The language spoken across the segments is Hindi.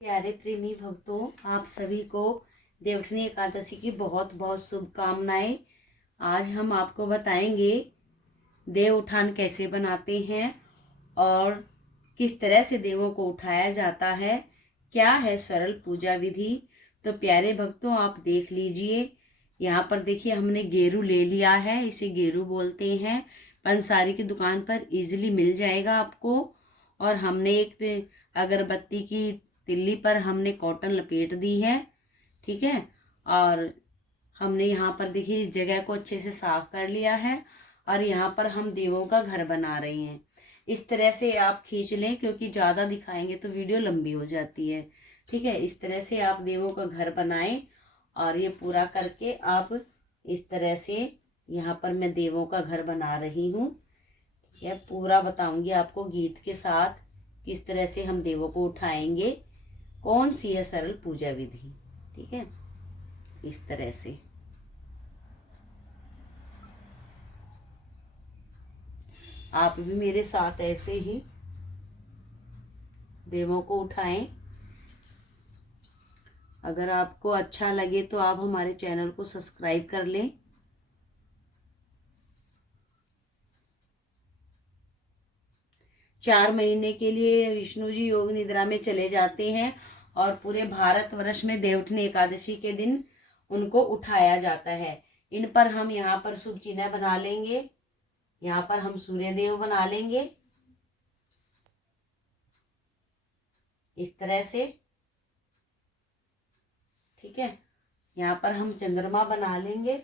प्यारे प्रेमी भक्तों, आप सभी को देवउठनी एकादशी की बहुत बहुत शुभकामनाएं। आज हम आपको बताएंगे देव उठान कैसे बनाते हैं और किस तरह से देवों को उठाया जाता है, क्या है सरल पूजा विधि। तो प्यारे भक्तों, आप देख लीजिए। यहाँ पर देखिए, हमने गेरू ले लिया है, इसे गेरू बोलते हैं। पंसारी की दुकान पर इजीली मिल जाएगा आपको। और हमने एक अगरबत्ती की तिल्ली पर हमने कॉटन लपेट दी है, ठीक है। और हमने यहाँ पर देखिए इस जगह को अच्छे से साफ कर लिया है। और यहाँ पर हम देवों का घर बना रहे हैं। इस तरह से आप खींच लें, क्योंकि ज़्यादा दिखाएंगे तो वीडियो लंबी हो जाती है, ठीक है। इस तरह से आप देवों का घर बनाएं। और ये पूरा करके आप इस तरह से, यहाँ पर मैं देवों का घर बना रही हूँ। यह पूरा बताऊंगी आपको गीत के साथ, किस तरह से हम देवों को उठाएंगे, कौन सी है सरल पूजा विधि, ठीक है। इस तरह से आप भी मेरे साथ ऐसे ही देवों को उठाएं। अगर आपको अच्छा लगे तो आप हमारे चैनल को सब्सक्राइब कर लें। चार महीने के लिए विष्णु जी योग निद्रा में चले जाते हैं और पूरे भारतवर्ष में देवउठनी एकादशी के दिन उनको उठाया जाता है। इन पर हम यहाँ पर शुभ चिन्ह बना लेंगे। यहाँ पर हम सूर्य देव बना लेंगे इस तरह से, ठीक है। यहाँ पर हम चंद्रमा बना लेंगे।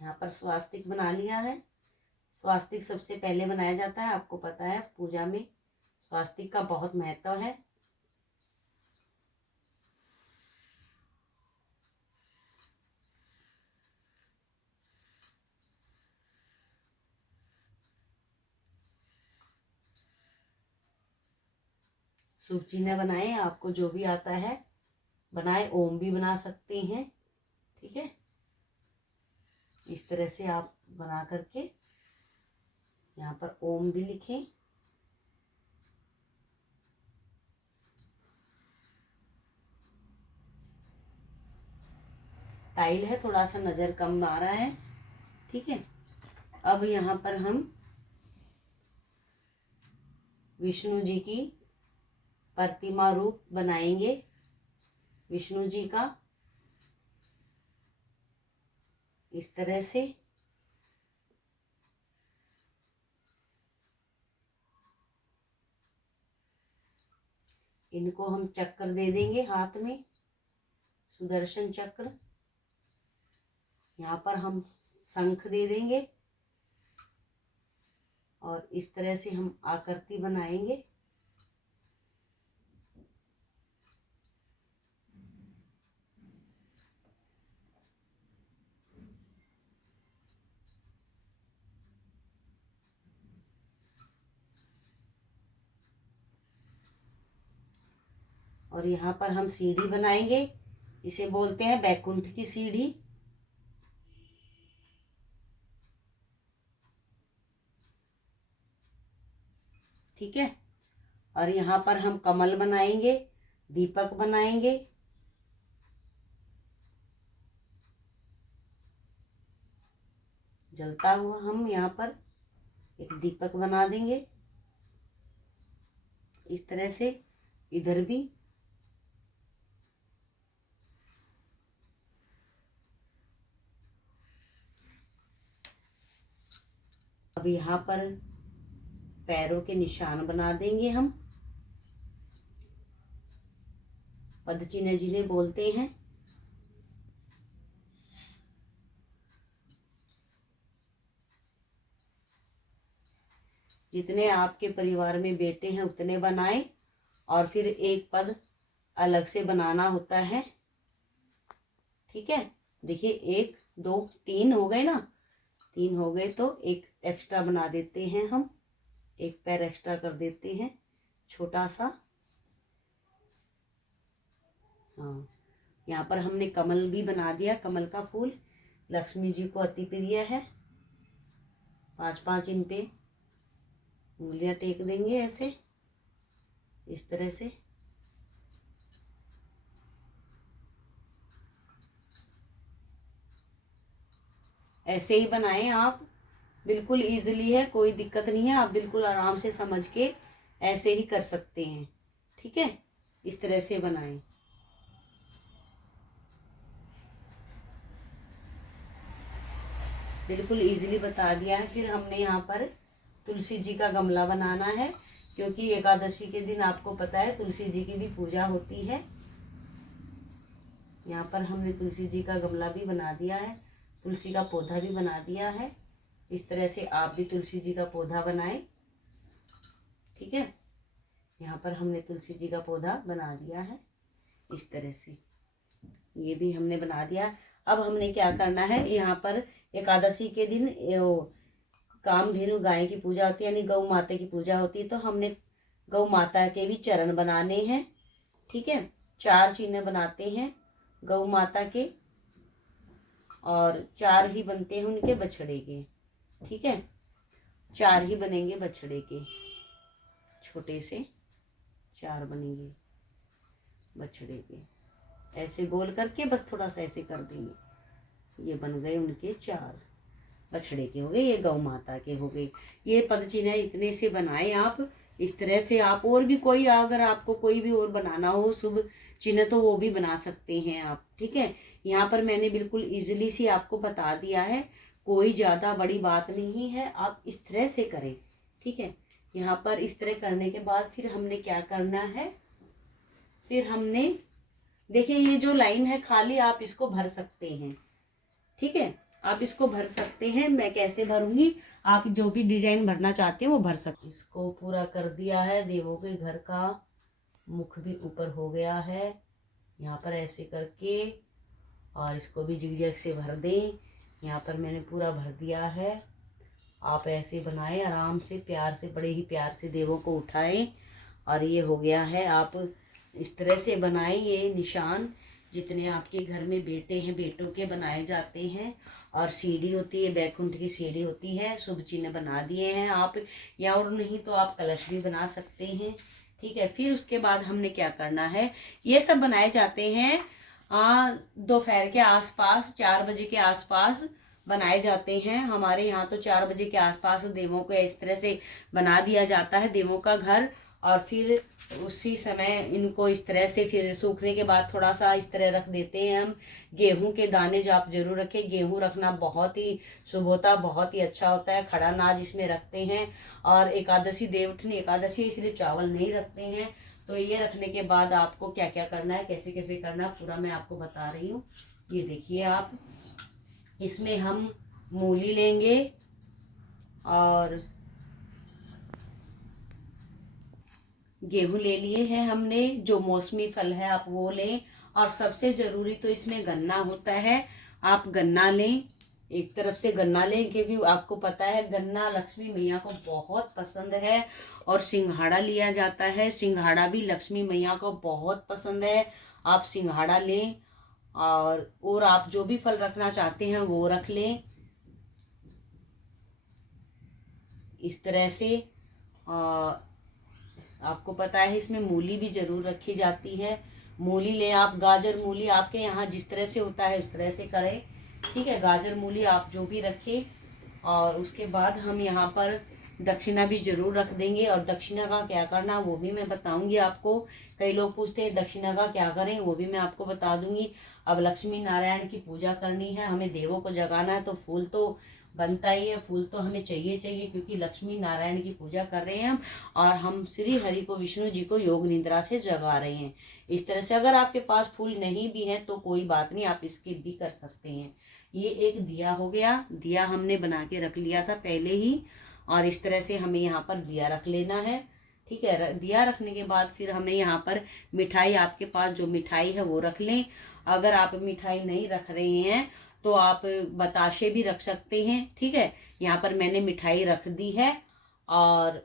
यहाँ पर स्वास्तिक बना लिया है। स्वास्तिक सबसे पहले बनाया जाता है, आपको पता है पूजा में स्वास्तिक का बहुत महत्व है। शुभ चिन्ह बनाए, आपको जो भी आता है बनाए। ओम भी बना सकते हैं, ठीक है। इस तरह से आप बना करके यहाँ पर ओम भी लिखें। टाइल है, थोड़ा सा नजर कम आ रहा है, ठीक है। अब यहाँ पर हम विष्णु जी की प्रतिमा रूप बनाएंगे, विष्णु जी का इस तरह से। इनको हम चक्र दे देंगे हाथ में, सुदर्शन चक्र। यहाँ पर हम शंख दे देंगे और इस तरह से हम आकृति बनाएंगे। और यहाँ पर हम सीढ़ी बनाएंगे, इसे बोलते हैं बैकुंठ की सीढ़ी। ठीक है। और यहाँ पर हम कमल बनाएंगे, दीपक बनाएंगे। जलता हुआ हम यहाँ पर एक दीपक बना देंगे इस तरह से। इधर भी अब यहाँ पर पैरों के निशान बना देंगे हम, पद चिन्ह जिन्हें बोलते हैं। जितने आपके परिवार में बेटे हैं उतने बनाएं, और फिर एक पद अलग से बनाना होता है, ठीक है। देखिए, 1 2 3 हो गए ना, 3 हो गए तो एक एक्स्ट्रा बना देते हैं हम, एक पैर एक्स्ट्रा कर देते हैं छोटा सा। हाँ, यहाँ पर हमने कमल भी बना दिया। कमल का फूल लक्ष्मी जी को अति प्रिय है। 5-5 इन पे उंगलियां टेक देंगे ऐसे, इस तरह से। ऐसे ही बनाएं आप, बिल्कुल इजीली है, कोई दिक्कत नहीं है। आप बिल्कुल आराम से समझ के ऐसे ही कर सकते हैं। ठीक है, इस तरह से बनाएं। बिल्कुल इजीली बता दिया है। फिर हमने यहाँ पर तुलसी जी का गमला बनाना है, क्योंकि एकादशी के दिन आपको पता है तुलसी जी की भी पूजा होती है। यहाँ पर हमने तुलसी जी का गमला भी बना दिया है, तुलसी का पौधा भी बना दिया है। इस तरह से आप भी तुलसी जी का पौधा बनाएं। ठीक है, यहाँ पर हमने तुलसी जी का पौधा बना दिया है इस तरह से। ये भी हमने बना दिया। अब हमने क्या करना है, यहाँ पर एकादशी के दिन कामधेनु गाय की पूजा होती है, यानी गौ माता की पूजा होती है। तो हमने गौ माता के भी चरण बनाने हैं। ठीक है, 4 चिन्ह बनाते हैं गौ माता के, और 4 ही बनते हैं उनके बछड़े के। ठीक है, 4 ही बनेंगे बछड़े के, छोटे से 4 बनेंगे बछड़े के। ऐसे गोल करके बस थोड़ा सा ऐसे कर देंगे। ये बन गए उनके 4 बछड़े के हो गए, ये गौ माता के हो गए। ये पद चिन्ह इतने से बनाए आप। इस तरह से आप और भी कोई, अगर आपको कोई भी और बनाना हो शुभ चिन्ह, तो वो भी बना सकते हैं आप। ठीक है, यहाँ पर मैंने बिल्कुल इजीली से आपको बता दिया है, कोई ज़्यादा बड़ी बात नहीं है। आप इस तरह से करें। ठीक है, यहाँ पर इस तरह करने के बाद फिर हमने क्या करना है, फिर हमने देखिए ये जो लाइन है खाली, आप इसको भर सकते हैं। ठीक है, आप इसको भर सकते हैं। मैं कैसे भरूंगी, आप जो भी डिजाइन भरना चाहते हैं वो भर सकते। इसको पूरा कर दिया है। देवों के घर का मुख भी ऊपर हो गया है, यहाँ पर ऐसे करके, और इसको भी जिगजैग से भर दें। यहाँ पर मैंने पूरा भर दिया है। आप ऐसे बनाएं आराम से, प्यार से, बड़े ही प्यार से देवों को उठाएं। और ये हो गया है। आप इस तरह से बनाएं। ये निशान जितने आपके घर में बेटे हैं, बेटों के बनाए जाते हैं। और सीढ़ी होती है, बैकुंठ की सीढ़ी होती है, शुभ चिन्ह बना दिए हैं आप, या और नहीं तो आप कलश भी बना सकते हैं। ठीक है, फिर उसके बाद हमने क्या करना है, ये सब बनाए जाते हैं दोपहर के आसपास, 4 बजे के आसपास बनाए जाते हैं। हमारे यहाँ तो 4 बजे के आसपास देवों को इस तरह से बना दिया जाता है, देवों का घर। और फिर उसी समय इनको इस तरह से, फिर सूखने के बाद थोड़ा सा इस तरह रख देते हैं हम। गेहूं के दाने जो आप जरूर रखें, गेहूं रखना बहुत ही शुभ होता है, बहुत ही अच्छा होता है। खड़ा अनाज इसमें रखते हैं। और एकादशी, देवउठनी एकादशी, इसलिए चावल नहीं रखते हैं। तो ये रखने के बाद आपको क्या क्या करना है, कैसे कैसे करना है, पूरा मैं आपको बता रही हूँ। ये देखिए आप, इसमें हम मूली लेंगे और गेहूं ले लिए हैं हमने। जो मौसमी फल है आप वो लें। और सबसे ज़रूरी तो इसमें गन्ना होता है, आप गन्ना लें। एक तरफ से गन्ना लें, क्योंकि आपको पता है गन्ना लक्ष्मी मैया को बहुत पसंद है। और सिंघाड़ा लिया जाता है, सिंघाड़ा भी लक्ष्मी मैया को बहुत पसंद है। आप सिंघाड़ा लें। और आप जो भी फल रखना चाहते हैं वो रख लें इस तरह से। आपको पता है इसमें मूली भी जरूर रखी जाती है। मूली ले आप, गाजर मूली आपके यहाँ जिस तरह से होता है उस तरह से करें। ठीक है, गाजर मूली आप जो भी रखें। और उसके बाद हम यहाँ पर दक्षिणा भी जरूर रख देंगे। और दक्षिणा का क्या करना वो भी मैं बताऊंगी आपको। कई लोग पूछते हैं दक्षिणा का क्या करें, वो भी मैं आपको बता दूंगी। अब लक्ष्मी नारायण की पूजा करनी है, हमें देवों को जगाना है, तो फूल तो बनता ही है, फूल तो हमें चाहिए, क्योंकि लक्ष्मी नारायण की पूजा कर रहे हैं हम। और हम श्री हरि को, विष्णु जी को योग निद्रा से जगा रहे हैं। इस तरह से अगर आपके पास फूल नहीं भी है तो कोई बात नहीं, आप स्किप भी कर सकते हैं। ये एक दिया हो गया, दिया हमने बना के रख लिया था पहले ही। और इस तरह से हमें यहाँ पर दिया रख लेना है। ठीक है, दिया रखने के बाद फिर हमें यहाँ पर मिठाई, आपके पास जो मिठाई है वो रख लें। अगर आप मिठाई नहीं रख रहे हैं तो आप बताशे भी रख सकते हैं। ठीक है, यहाँ पर मैंने मिठाई रख दी है। और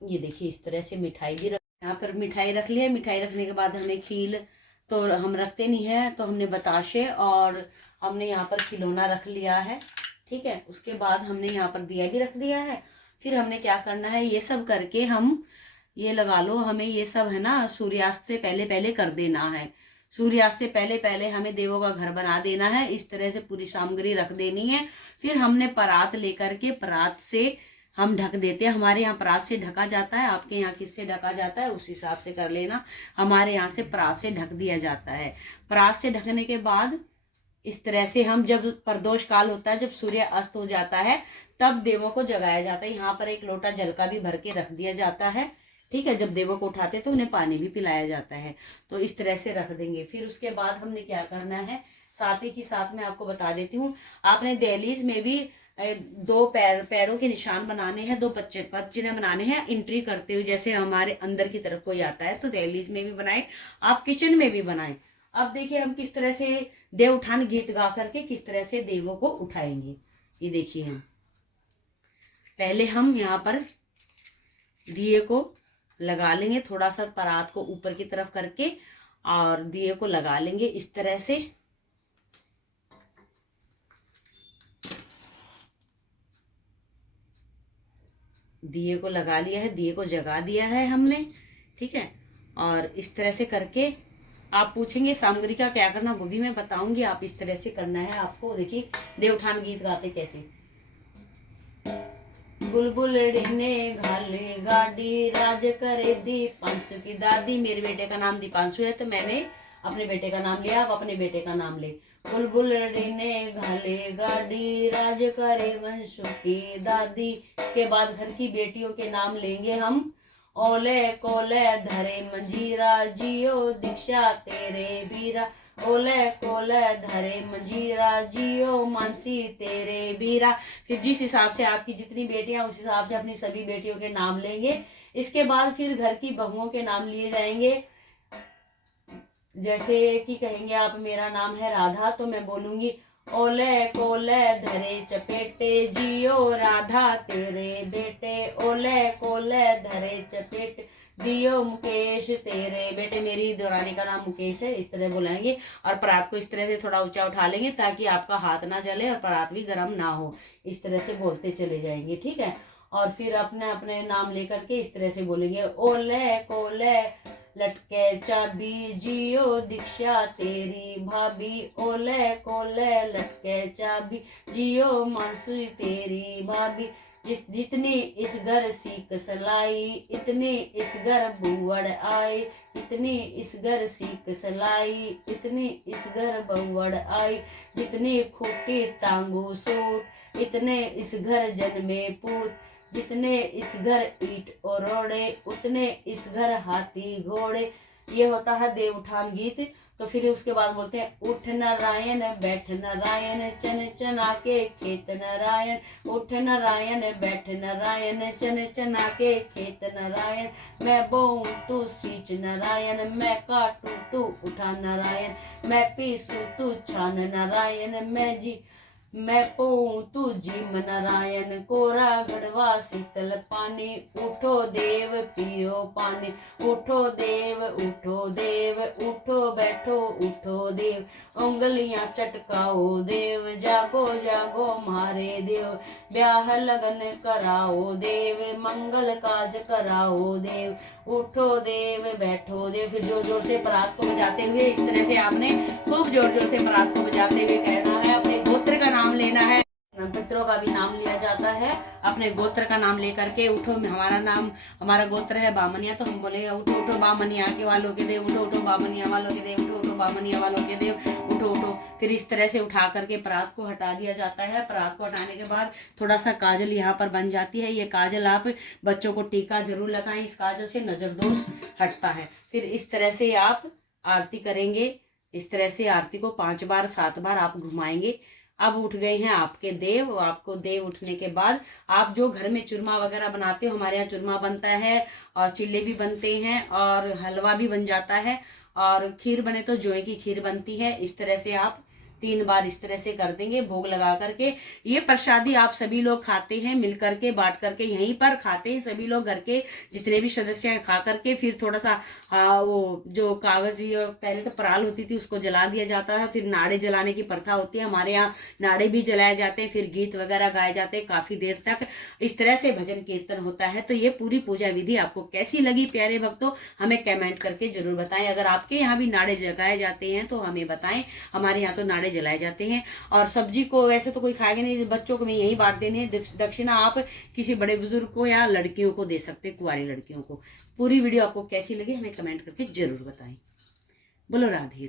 ये देखिए इस तरह से मिठाई भी यहाँ पर मिठाई रख ली है। मिठाई रखने के बाद हमें खील तो हम रखते नहीं है, तो हमने बताशे और हमने यहाँ पर खिलौना रख लिया है। ठीक है, उसके बाद हमने यहाँ पर दिया भी रख दिया है। फिर हमने क्या करना है, ये सब करके हम ये लगा लो, हमें ये सब है ना सूर्यास्त से पहले पहले कर देना है। सूर्यास्त से पहले पहले हमें देवों का घर बना देना है। इस तरह से पूरी सामग्री रख देनी है। फिर हमने परात लेकर के परात से हम ढक देते हैं। हमारे यहाँ परात से ढका जाता है, आपके यहाँ किससे ढका जाता है उस हिसाब से कर लेना। हमारे यहाँ से परात से ढक दिया जाता है। परात से ढकने के बाद इस तरह से हम, जब प्रदोष काल होता है, जब सूर्य अस्त हो जाता है, तब देवों को जगाया जाता है। यहाँ पर एक लोटा जल का भी भर के रख दिया जाता है। ठीक है, जब देवों को उठाते तो उन्हें पानी भी पिलाया जाता है। तो इस तरह से रख देंगे। फिर उसके बाद हमने क्या करना है, साथ ही साथ मैं आपको बता देती हूँ, आपने दहलीज में भी दो पैरों के निशान बनाने हैं, दो पच्चीने बनाने हैं एंट्री करते हुए। जैसे हमारे अंदर की तरफ कोई आता है तो दहलीज में भी बनाए, आप किचन में भी बनाए। अब देखिए हम किस तरह से देव उठान गीत गा करके किस तरह से देवों को उठाएंगे। ये देखिए, हम पहले हम यहाँ पर दिए को लगा लेंगे, थोड़ा सा परात को ऊपर की तरफ करके और दिए को लगा लेंगे इस तरह से। दिए को लगा लिया है, दिए को जगा दिया है हमने। ठीक है, और इस तरह से करके आप पूछेंगे सामग्री का क्या करना, वो भी मैं बताऊंगी। आप इस तरह से करना है आपको। देखिए देव उठान गीत गाते कैसे। बुलबुल ने घाले गाड़ी राज करे दीपांशु की दादी। मेरे बेटे का नाम दीपांशु है तो मैंने अपने बेटे का नाम लिया, आप अपने बेटे का नाम ले। बुलबुल ने घाले गाड़ी राज करे वंशु की दादी। इसके बाद घर की बेटियों के नाम लेंगे हम। ओले कोले धरे मंजीरा जियो दीक्षा तेरे बीरा। ओले कोले धरे मंजीरा जियो मानसी तेरे बीरा। फिर जिस हिसाब से आपकी जितनी बेटियां उस हिसाब से अपनी सभी बेटियों के नाम लेंगे। इसके बाद फिर घर की बहुओं के नाम लिए जाएंगे। जैसे कि कहेंगे आप मेरा नाम है राधा, तो मैं बोलूंगी ओले कोले धरे चपेटे जियो राधा तेरे बेटे। ओले कोले धरे चपेटे दियो मुकेश तेरे बेटे। मेरी दौरानी का नाम मुकेश है, इस तरह बुलाएंगे। और परात को इस तरह से थोड़ा ऊंचा उठा लेंगे ताकि आपका हाथ ना जले और परात भी गर्म ना हो। इस तरह से बोलते चले जाएंगे। ठीक है, और फिर अपने अपने नाम लेकर के इस तरह से बोलेंगे। ओले कोले लटके चाबी जियो दीक्षा तेरी भाभी। ओले कोले लटके चाबी जियो मानसू तेरी भाभी। जितनी इस घर सीख सलाई इतनी इस घर बुवड़ आए। इतनी इस घर सीख सलाई इतनी इस घर बुवड़ आई। जितनी खूटी टांगू सूट इतने इस घर जन्मे पूत। जितने इस घर ईट और रोड़े उतने इस घर हाथी घोड़े। ये होता है देव उठान गीत। तो फिर उसके बाद बोलते हैं उठ नारायण बैठ नारायण चन चना के खेत नारायण। उठ नारायण बैठ नारायण चन चना के खेत नारायण। मैं बोऊं तू सींच नारायण मैं काटूं तू उठा नारायण। मैं पीसूं तू छान नारायण मैं पोऊं तू जिम नारायण। कोरा गढ़वा शीतल पानी उठो देव पियो पानी। उठो देव उठो बैठो उठो देव। उंगलियां चटकाओ देव जागो जागो मारे देव। ब्याह लगन कराओ देव मंगल काज कराओ देव। उठो देव बैठो देव। फिर जोर जोर से परात को बजाते हुए इस तरह से आपने खूब जोर जोर से परात को बजाते हुए कहना है। अपने गोत्र का नाम लेना है, पितरों का भी नाम लिया जाता है। अपने गोत्र का नाम लेकर के उठो। हमारा गोत्र है बामनिया, तो हम बोलेंगे उठो उठो बामनिया के वालों के देव। उठो उठो बामनिया वालों के देव। उठो उठो बामनिया वालों के देव। उठो उठो। फिर इस तरह से उठा करके परात को हटा दिया जाता है। परात को हटाने के बाद थोड़ा सा काजल यहाँ पर बन जाती है। ये काजल आप बच्चों को टीका जरूर लगाएं, इस काजल से नजर दोष हटता है। फिर इस तरह से आप आरती करेंगे। इस तरह से आरती को 5 बार 7 बार आप घुमाएंगे। अब उठ गए हैं आपके देव। आपको देव उठने के बाद आप जो घर में चूरमा वगैरह बनाते हो, हमारे यहाँ चूरमा बनता है और चिल्ले भी बनते हैं और हलवा भी बन जाता है और खीर बने तो जोए की खीर बनती है। इस तरह से आप 3 बार इस तरह से कर देंगे भोग लगा करके। ये प्रसादी आप सभी लोग खाते हैं, मिल करके बांट करके यहीं पर खाते हैं सभी लोग, घर के जितने भी सदस्य हैं खा करके। फिर थोड़ा सा वो जो कागज पहले तो पराल होती थी उसको जला दिया जाता है, फिर नाड़े जलाने की प्रथा होती है हमारे यहाँ, नाड़े भी जलाए जाते हैं, फिर गीत वगैरह गाए जाते हैं काफी देर तक, इस तरह से भजन कीर्तन होता है। तो ये पूरी पूजा विधि आपको कैसी लगी प्यारे भक्तों, हमें कमेंट करके जरूर बताएं। अगर आपके यहाँ भी नाड़े जलाए जाते हैं तो हमें बताएं, हमारे यहाँ तो नाड़े जलाए जाते हैं। और सब्जी को वैसे तो कोई खाएगा नहीं, बच्चों को मैं यही बांट देने, दक्षिणा आप किसी बड़े बुजुर्ग को या लड़कियों को दे सकते हैं, कुंवारी लड़कियों को। पूरी वीडियो आपको कैसी लगी हमें कमेंट करके जरूर बताएं। बोलो राधे।